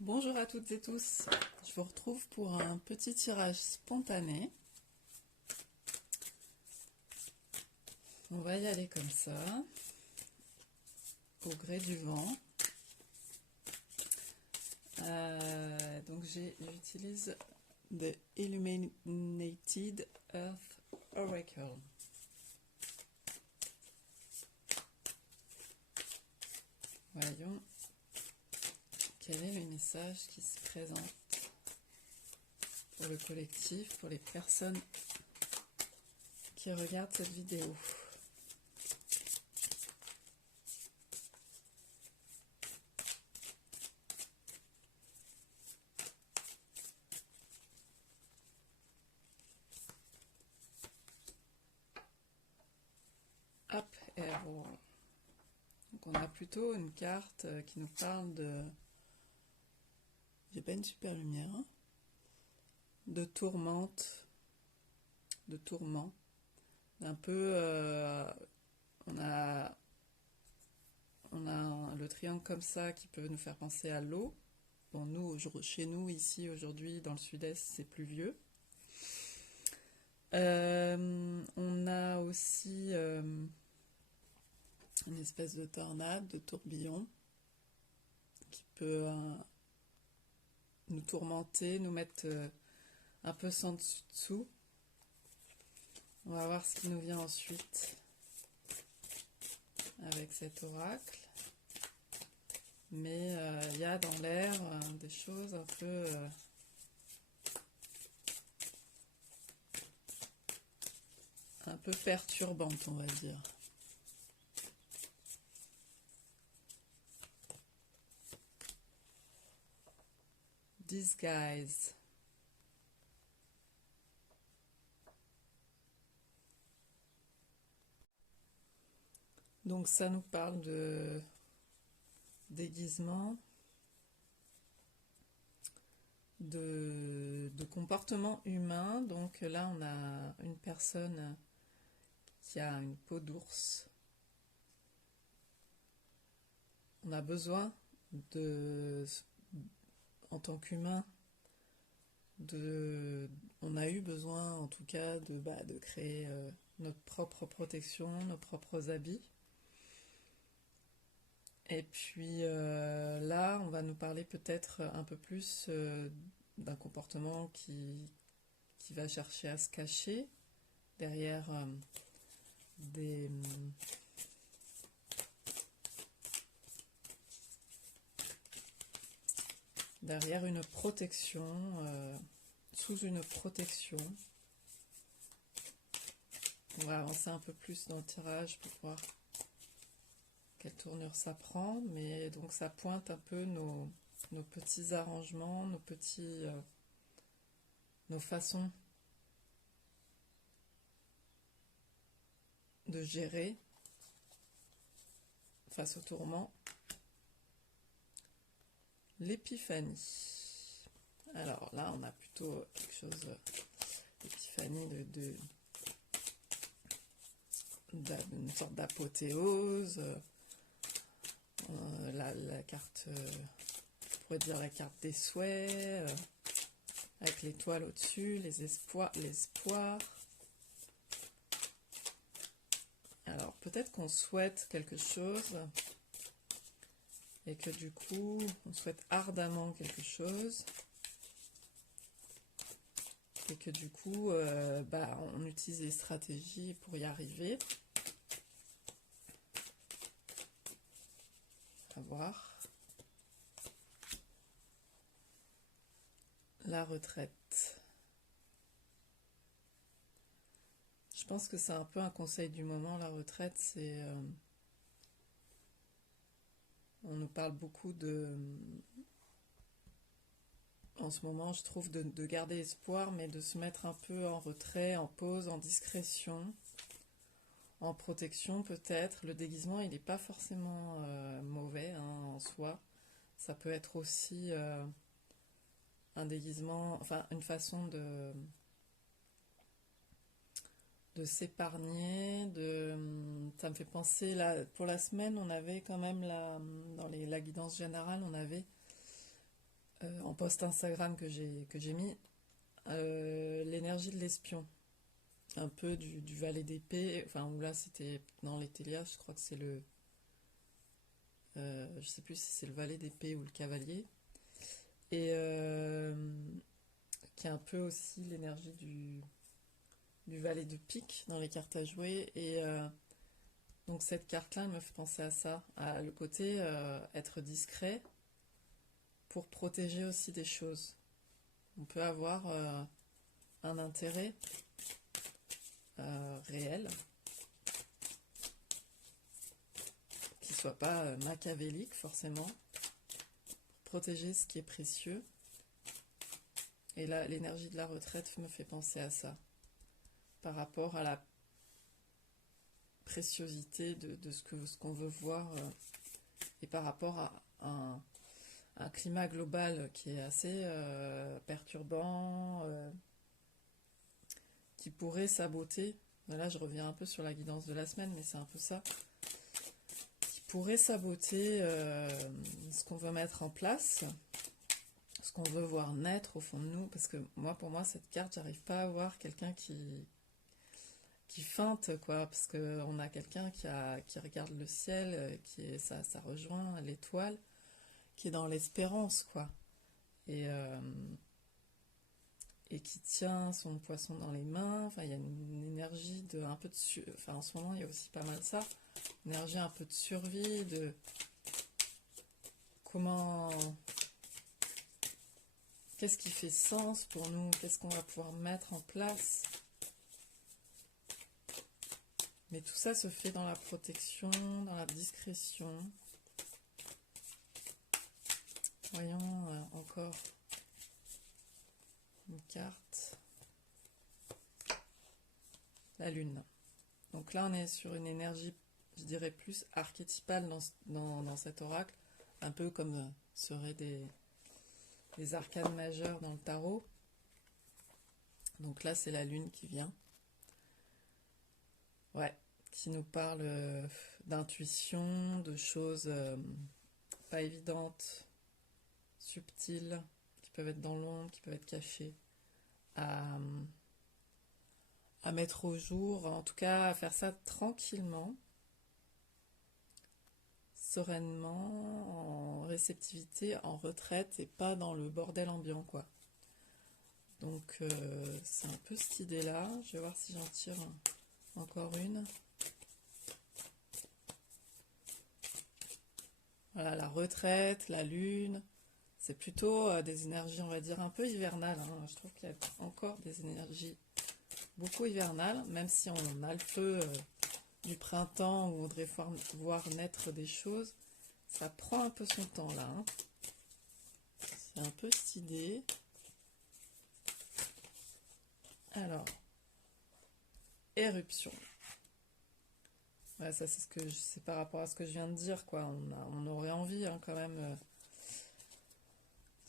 Bonjour à toutes et tous, je vous retrouve pour un petit tirage spontané. On va y aller comme ça, au gré du vent. Donc j'utilise The Illuminated Earth Oracle. Voyons quel est le message qui se présente pour le collectif, pour les personnes qui regardent cette vidéo. Up Arrow. Donc on a plutôt une carte qui nous parle de... J'ai pas une super lumière. Hein, de tourmente, de tourment. Un peu... on a le triangle comme ça qui peut nous faire penser à l'eau. Bon, nous, chez nous, ici, aujourd'hui, dans le sud-est, c'est pluvieux. On a aussi une espèce de tornade, de tourbillon, qui peut nous tourmenter, nous mettre un peu sans dessous. On va voir ce qui nous vient ensuite avec cet oracle. Mais il y a dans l'air des choses un peu... un peu perturbantes, on va dire. Disguise. Donc ça nous parle de déguisement, de comportement humain. Donc là, on a une personne qui a une peau d'ours. On a besoin en tant qu'humain, on a eu besoin en tout cas de créer notre propre protection, nos propres habits. Et puis là, on va nous parler peut-être un peu plus d'un comportement qui va chercher à se cacher derrière derrière une protection, sous une protection. On va avancer un peu plus dans le tirage pour voir quelle tournure ça prend, mais donc ça pointe un peu nos petits arrangements, nos façons de gérer face au tourment. L'épiphanie. Alors là, on a plutôt quelque chose, l'épiphanie d'une sorte d'apothéose. La carte, on pourrait dire la carte des souhaits, avec l'étoile au-dessus, l'espoir. Alors peut-être qu'on souhaite quelque chose et que du coup on souhaite ardemment quelque chose et que du coup on utilise des stratégies pour y arriver. À voir. La retraite. Je pense que c'est un peu un conseil du moment. La retraite, c'est... on nous parle beaucoup en ce moment, je trouve, de garder espoir, mais de se mettre un peu en retrait, en pause, en discrétion, en protection peut-être. Le déguisement, il n'est pas forcément mauvais en soi. Ça peut être aussi un déguisement, enfin une façon de s'épargner, ça me fait penser, là, pour la semaine, on avait quand même, dans la guidance générale, on avait en post Instagram que j'ai mis, l'énergie de l'espion. Un peu du valet d'épée, enfin où là c'était dans les Télias, je crois que c'est le... je sais plus si c'est le valet d'épée ou le cavalier. Et qui est un peu aussi l'énergie du valet de pique dans les cartes à jouer. Et donc cette carte-là elle me fait penser à ça, à le côté être discret pour protéger aussi des choses. On peut avoir un intérêt réel, qui soit pas machiavélique forcément, pour protéger ce qui est précieux. Et là, l'énergie de la retraite me fait penser à ça, par rapport à la préciosité de ce qu'on veut voir, et par rapport à un climat global qui est assez perturbant, qui pourrait saboter. Là, je reviens un peu sur la guidance de la semaine, mais c'est un peu ça. Qui pourrait saboter ce qu'on veut mettre en place, ce qu'on veut voir naître au fond de nous. Parce que moi, pour moi, cette carte, j'arrive pas à voir quelqu'un qui feinte, quoi. Parce qu'on a quelqu'un qui regarde le ciel, ça rejoint l'étoile, qui est dans l'espérance, quoi. Et qui tient son poisson dans les mains. Enfin, il y a une énergie de un peu de enfin, en ce moment, il y a aussi pas mal ça. Une énergie un peu de survie, de comment... Qu'est-ce qui fait sens pour nous? Qu'est-ce qu'on va pouvoir mettre en place? Mais tout ça se fait dans la protection, dans la discrétion. Voyons encore une carte. La lune. Donc là, on est sur une énergie, je dirais, plus archétypale dans cet oracle. Un peu comme seraient des arcanes majeures dans le tarot. Donc là, c'est la lune qui vient. Ouais, qui nous parle d'intuition, de choses pas évidentes, subtiles, qui peuvent être dans l'ombre, qui peuvent être cachées, à mettre au jour, en tout cas à faire ça tranquillement, sereinement, en réceptivité, en retraite et pas dans le bordel ambiant, quoi. Donc c'est un peu cette idée-là. Je vais voir si j'en tire encore une. Voilà, la retraite, la lune, c'est plutôt des énergies, on va dire, un peu hivernales, hein. Je trouve qu'il y a encore des énergies beaucoup hivernales, même si on a le feu du printemps où on voudrait voir naître des choses. Ça prend un peu son temps là, hein. C'est un peu cette idée. Alors, éruption. Ouais, ça c'est par rapport à ce que je viens de dire, quoi. On aurait envie, hein, quand même.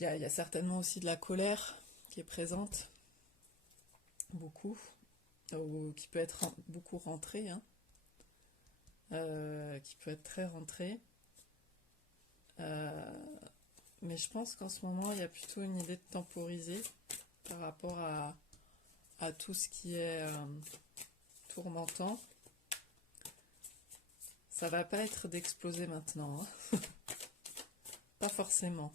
Il y a certainement aussi de la colère qui est présente, beaucoup, ou qui peut être beaucoup rentrée, hein, qui peut être très rentrée. Mais je pense qu'en ce moment, il y a plutôt une idée de temporiser par rapport à tout ce qui est tourmentant. Ça va pas être d'exploser maintenant, hein. Pas forcément.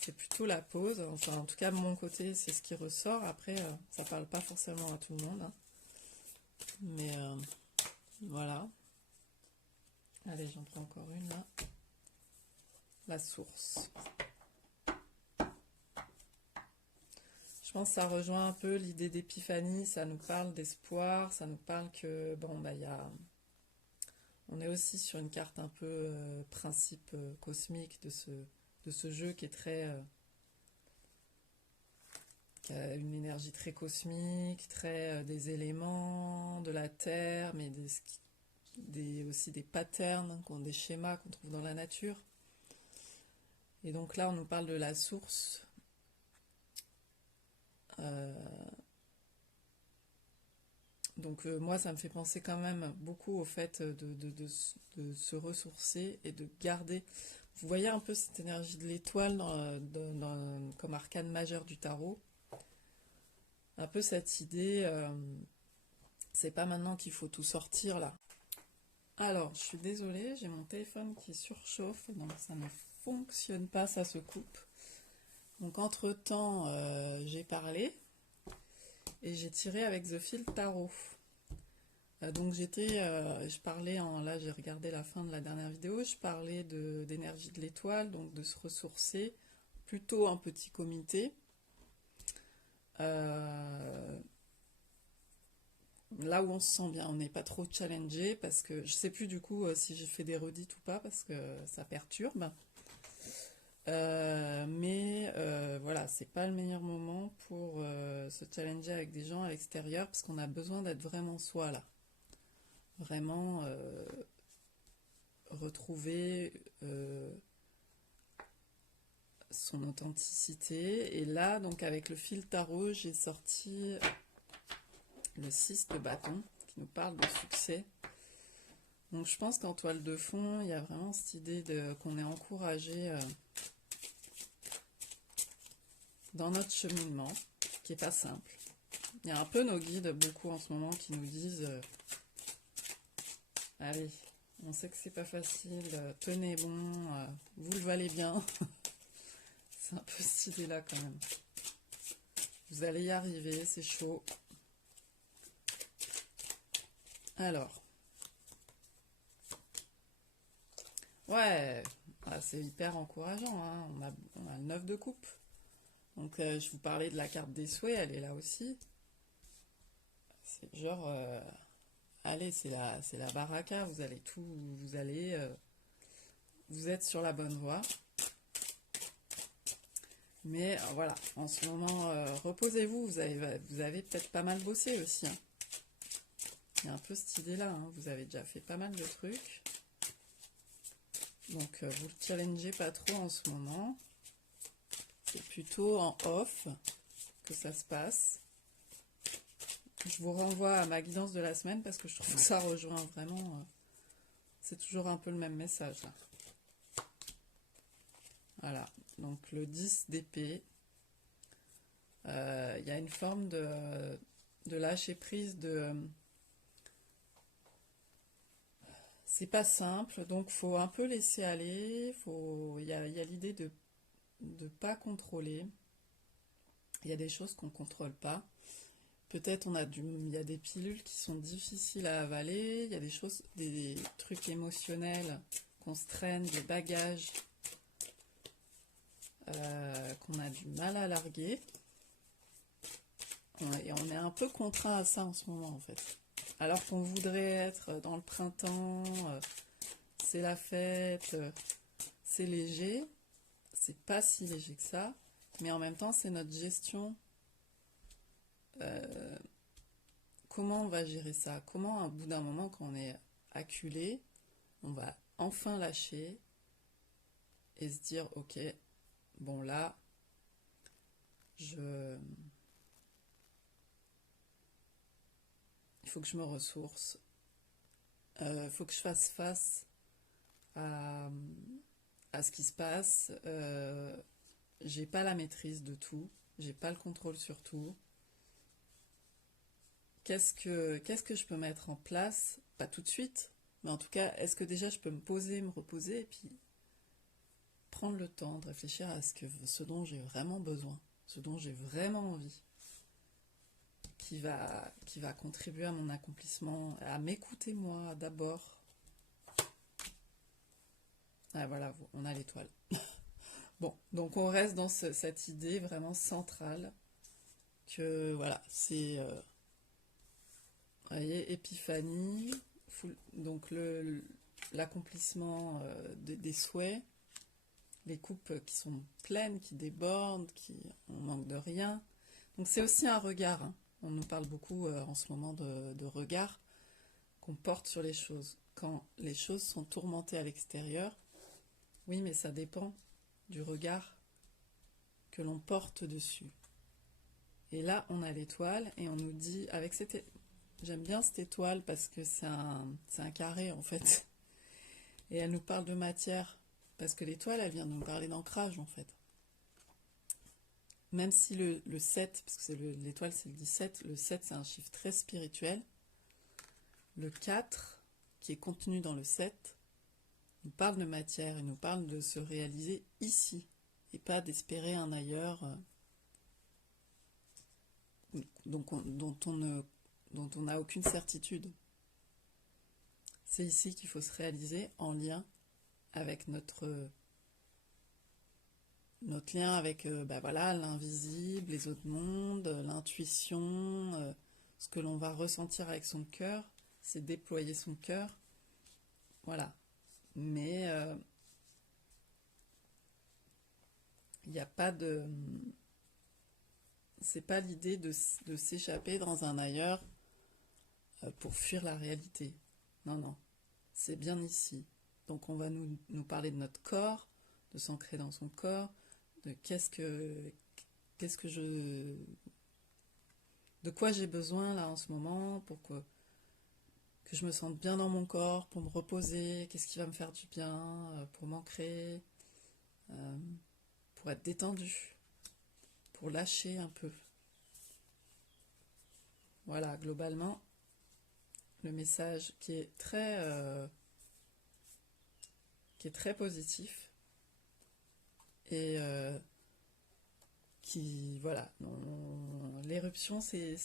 C'est plutôt la pause. Enfin, en tout cas, de mon côté, c'est ce qui ressort. Après, ça parle pas forcément à tout le monde, hein. Mais voilà. Allez, j'en prends encore une là. La source. Je pense que ça rejoint un peu l'idée d'épiphanie. Ça nous parle d'espoir. Ça nous parle que, bon, bah, on est aussi sur une carte un peu principe cosmique de ce jeu qui est très... qui a une énergie très cosmique, très des éléments, de la terre, mais aussi des patterns, des schémas qu'on trouve dans la nature. Et donc là, on nous parle de la source. Donc moi, ça me fait penser quand même beaucoup au fait de se ressourcer et de garder... vous voyez un peu cette énergie de l'étoile comme arcane majeur du tarot. Un peu cette idée, c'est pas maintenant qu'il faut tout sortir là. Alors, je suis désolée, j'ai mon téléphone qui surchauffe, donc ça ne fonctionne pas, ça se coupe. Donc entre-temps, j'ai parlé et j'ai tiré avec The Fil Tarot. Donc je parlais là j'ai regardé la fin de la dernière vidéo, je parlais d'énergie de l'étoile, donc de se ressourcer, plutôt en petit comité. Là où on se sent bien, on n'est pas trop challengé, parce que je sais plus du coup si j'ai fait des redites ou pas, parce que ça perturbe. Voilà, c'est pas le meilleur moment pour se challenger avec des gens à l'extérieur, parce qu'on a besoin d'être vraiment soi là. Vraiment retrouver son authenticité. Et là, donc avec le fil tarot, j'ai sorti le 6 de bâton qui nous parle de succès. Donc je pense qu'en toile de fond, il y a vraiment cette idée qu'on est encouragé dans notre cheminement, qui est pas simple. Il y a un peu nos guides, beaucoup en ce moment, qui nous disent allez, on sait que c'est pas facile, tenez bon, vous le valez bien. C'est un peu cette idée-là quand même. Vous allez y arriver, c'est chaud. Alors. Ouais, c'est hyper encourageant, hein. On a le 9 de coupe. Donc je vous parlais de la carte des souhaits, elle est là aussi. C'est genre, allez, c'est la baraka, vous allez vous êtes sur la bonne voie. Mais voilà, en ce moment, reposez-vous, vous avez peut-être pas mal bossé aussi, hein. Il y a un peu cette idée-là, hein. Vous avez déjà fait pas mal de trucs. Donc vous le challengez pas trop en ce moment. C'est plutôt en off que ça se passe. Je vous renvoie à ma guidance de la semaine parce que je trouve que ça rejoint vraiment. C'est toujours un peu le même message là. Voilà, donc le 10 d'épée. Il y a une forme de lâcher prise c'est pas simple, donc faut un peu laisser aller. Il y a l'idée de ne pas contrôler. Il y a des choses qu'on ne contrôle pas. Peut-être il y a des pilules qui sont difficiles à avaler, il y a des trucs émotionnels qu'on se traîne, des bagages qu'on a du mal à larguer. Et on est un peu contraint à ça en ce moment en fait. Alors qu'on voudrait être dans le printemps, c'est la fête, c'est léger, c'est pas si léger que ça, mais en même temps c'est notre gestion. Comment on va gérer ça? Comment, au bout d'un moment, quand on est acculé, on va enfin lâcher et se dire, ok, bon là, il faut que je me ressource, il faut que je fasse face à ce qui se passe. J'ai pas la maîtrise de tout, j'ai pas le contrôle sur tout. Qu'est-ce que je peux mettre en place? Pas tout de suite, mais en tout cas, est-ce que déjà je peux me poser, me reposer, et puis prendre le temps de réfléchir à ce dont j'ai vraiment besoin, ce dont j'ai vraiment envie, qui va contribuer à mon accomplissement, à m'écouter moi d'abord. Ah voilà, on a l'étoile. Bon, donc on reste dans cette idée vraiment centrale que voilà, c'est... vous voyez, épiphanie, donc l'accomplissement des souhaits, les coupes qui sont pleines, qui débordent, on manque de rien. Donc c'est aussi un regard, hein. On nous parle beaucoup en ce moment de regard qu'on porte sur les choses. Quand les choses sont tourmentées à l'extérieur, oui, mais ça dépend du regard que l'on porte dessus. Et là, on a l'étoile et on nous dit, j'aime bien cette étoile parce que c'est un carré en fait. Et elle nous parle de matière. Parce que l'étoile, elle vient nous parler d'ancrage, en fait. Même si le 7, parce que l'étoile c'est le 17, le 7 c'est un chiffre très spirituel, le 4, qui est contenu dans le 7, nous parle de matière, il nous parle de se réaliser ici, et pas d'espérer un ailleurs dont on n'a aucune certitude. C'est ici qu'il faut se réaliser en lien avec notre lien avec voilà, l'invisible, les autres mondes, l'intuition, ce que l'on va ressentir avec son cœur, c'est déployer son cœur. Voilà. Mais il n'y a pas de... C'est pas l'idée de s'échapper dans un ailleurs pour fuir la réalité. Non, non. C'est bien ici. Donc on va nous parler de notre corps, de s'ancrer dans son corps, de de quoi j'ai besoin là en ce moment pour que je me sente bien dans mon corps, pour me reposer, qu'est-ce qui va me faire du bien, pour m'ancrer, pour être détendu, pour lâcher un peu. Voilà, globalement, le message qui est très positif et voilà, l'éruption c'est